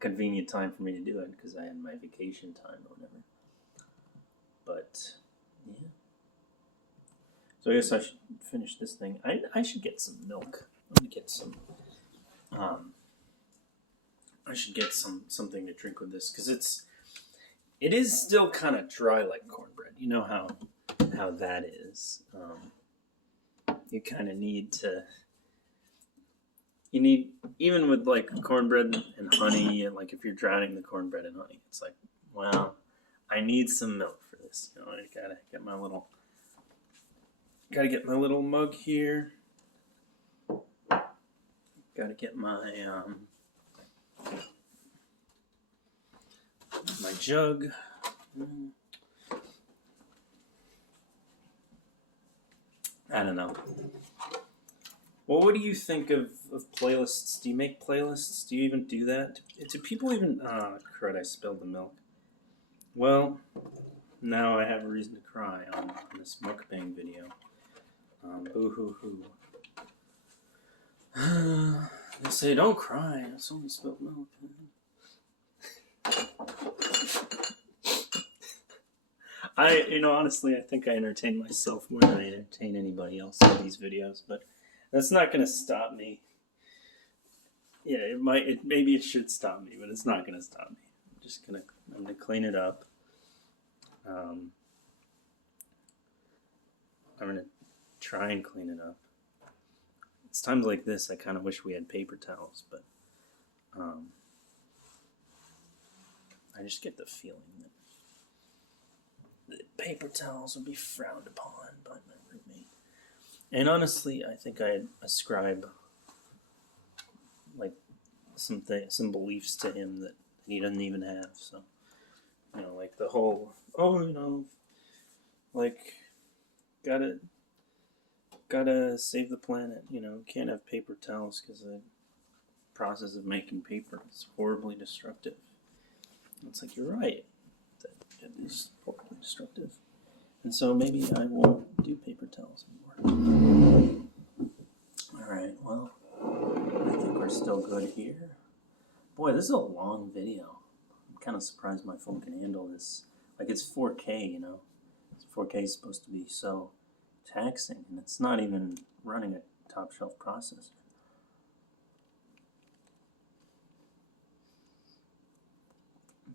convenient time for me to do it because I had my vacation time or whatever. But yeah. So I guess I should finish this thing. I should get some milk. I'm gonna get some. I should get something to drink with this because it is still kind of dry like cornbread. You know how that is. You kind of need to. You need, even with like cornbread and honey, and like if you're drowning the cornbread in honey, it's like, well, I need some milk for this. You know, I gotta get my little mug here. Gotta get my my jug. I don't know. Well, what do you think of playlists? Do you make playlists? Do you even do that? Do people even... Oh, crud, I spilled the milk. Well, now I have a reason to cry on this mukbang video. Boo-hoo-hoo. They say, don't cry, it's only spilled milk. Honestly, I think I entertain myself more than I entertain anybody else in these videos, but that's not going to stop me. Yeah, it might. Maybe it should stop me, but it's not going to stop me. I'm gonna clean it up. I'm gonna try and clean it up. It's times like this I kind of wish we had paper towels, but I just get the feeling that paper towels would be frowned upon by my roommate. And honestly, I think I ascribe like some beliefs to him that he doesn't even have. So, like the whole, like gotta save the planet. Can't have paper towels because the process of making paper is horribly destructive. It's like, you're right, that it is horribly destructive. And so maybe I won't do paper towels anymore. Alright, well, I think we're still good here. Boy, this is a long video. I'm kind of surprised my phone can handle this. Like, it's 4K, 4K is supposed to be so taxing, and it's not even running a top-shelf processor.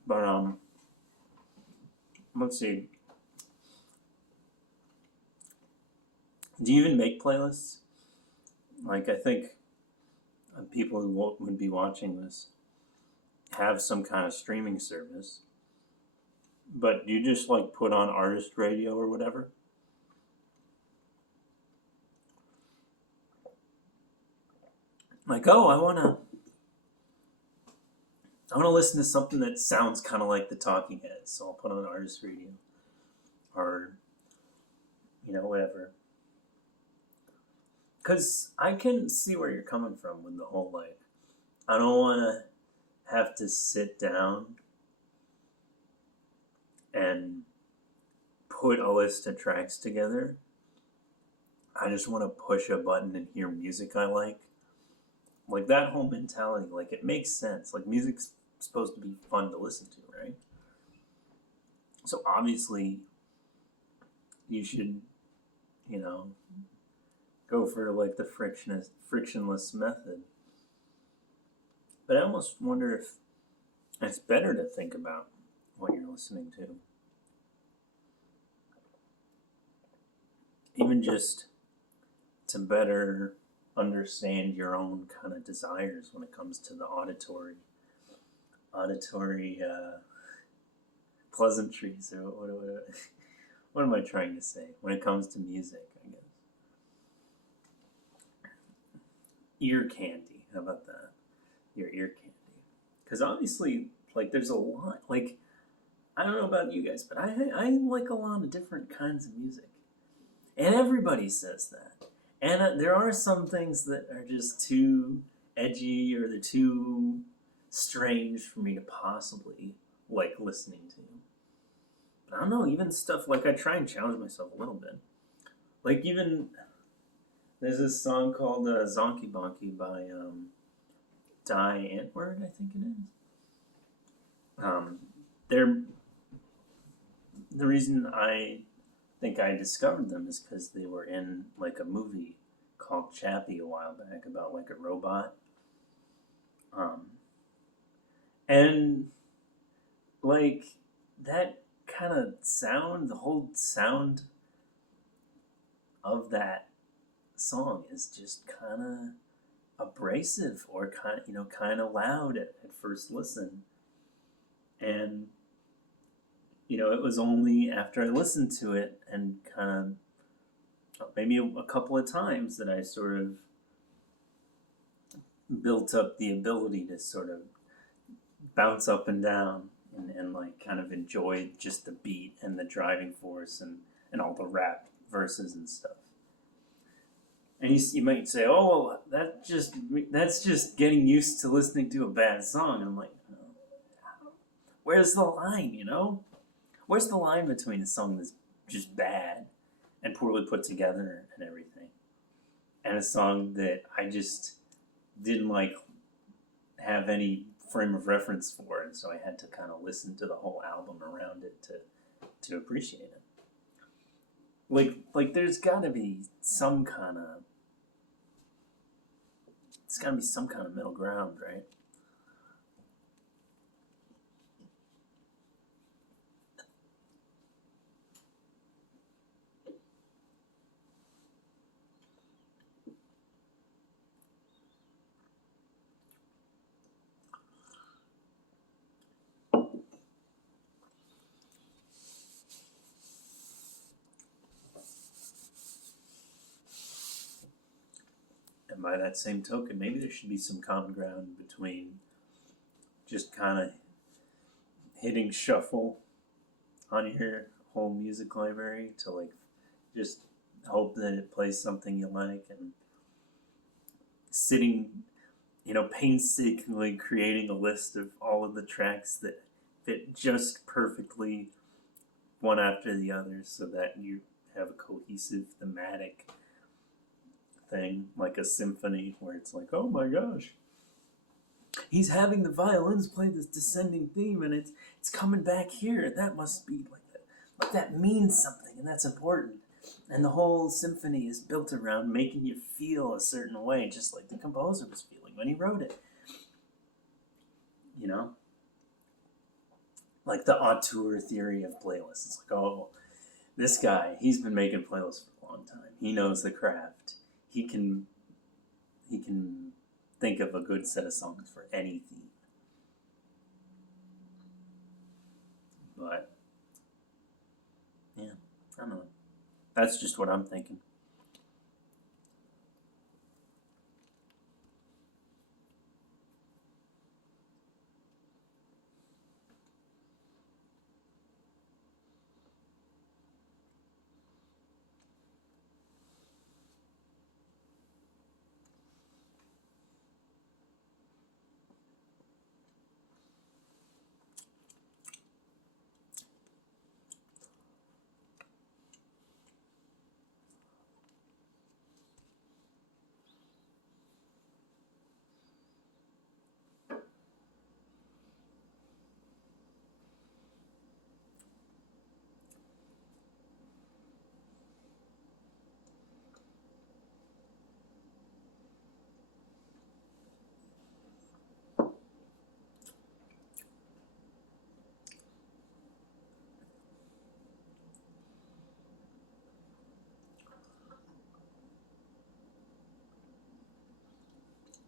But, let's see. Do you even make playlists? Like, I think people who would be watching this have some kind of streaming service. But do you just, like, put on artist radio or whatever? Like, oh, I wanna listen to something that sounds kind of like the Talking Heads, so I'll put on artist radio, or whatever. Because I can see where you're coming from with the whole, like, I don't want to have to sit down and put a list of tracks together. I just want to push a button and hear music I like. Like, that whole mentality, like, it makes sense. Like, music's supposed to be fun to listen to, right? So obviously you should, go for like the frictionless method. But I almost wonder if it's better to think about what you're listening to. Even just to better understand your own kind of desires when it comes to the auditory pleasantries, or what am I trying to say when it comes to music, I guess. Ear candy, how about that? Your ear candy. Because obviously, like, there's a lot, like, I don't know about you guys, but I like a lot of different kinds of music. And everybody says that. And there are some things that are just too edgy, or they're too strange for me to possibly like listening to. But I don't know, even stuff, like, I try and challenge myself a little bit. Like, even, there's this song called Zonky Bonky by Die Antwoord, I think it is. they're the reason I think I discovered them is because they were in like a movie called Chappie a while back about like a robot. Um, and like that kind of sound, the whole sound of that song is just kind of abrasive or kind of loud at first listen. And it was only after I listened to it and kind of maybe a couple of times that I sort of built up the ability to sort of bounce up and down and like kind of enjoy just the beat and the driving force and all the rap verses and stuff. And you might say, "Oh, well, that's just getting used to listening to a bad song." And I'm like, where's the line? Where's the line between a song that's just bad and poorly put together and everything, and a song that I just didn't like have any frame of reference for, and so I had to kind of listen to the whole album around it to appreciate it. Like there's got to be some kind of middle ground, right? And by that same token, maybe there should be some common ground between just kind of hitting shuffle on your whole music library to like just hope that it plays something you like, and sitting, painstakingly creating a list of all of the tracks that fit just perfectly one after the other so that you have a cohesive thematic thing, like a symphony where it's like, oh my gosh, he's having the violins play this descending theme and it's coming back here. That must be like that means something, and that's important. And the whole symphony is built around making you feel a certain way, just like the composer was feeling when he wrote it. Like the auteur theory of playlists. It's like, oh, this guy, he's been making playlists for a long time. He knows the craft. He can think of a good set of songs for any theme. But yeah, I don't know. That's just what I'm thinking.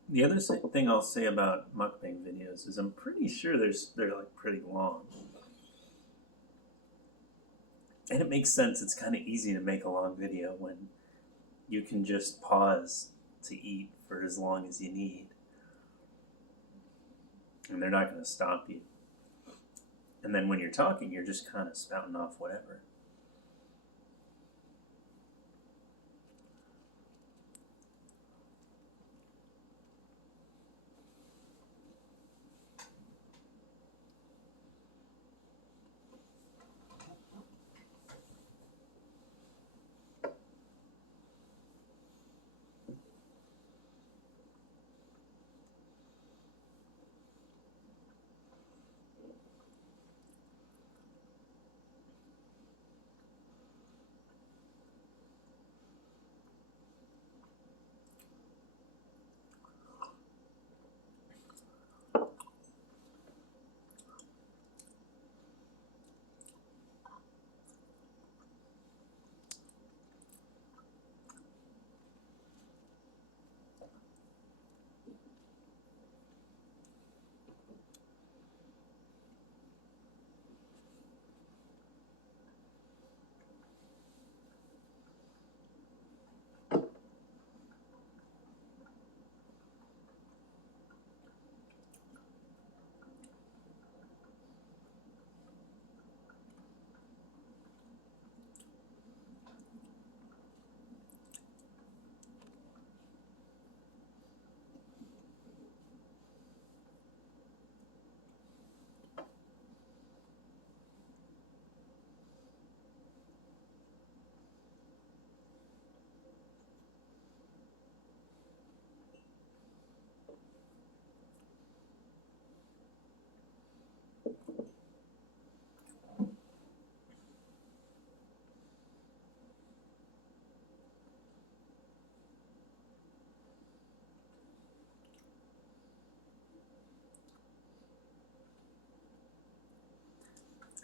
The other thing I'll say about mukbang videos is I'm pretty sure they're like pretty long. And it makes sense. It's kind of easy to make a long video when you can just pause to eat for as long as you need. And they're not going to stop you. And then when you're talking, you're just kind of spouting off whatever.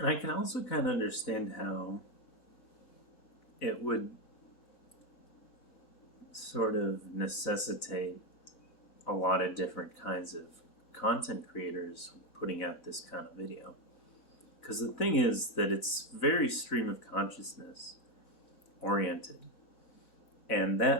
And I can also kind of understand how it would sort of necessitate a lot of different kinds of content creators putting out this kind of video. Because the thing is that it's very stream of consciousness oriented. And that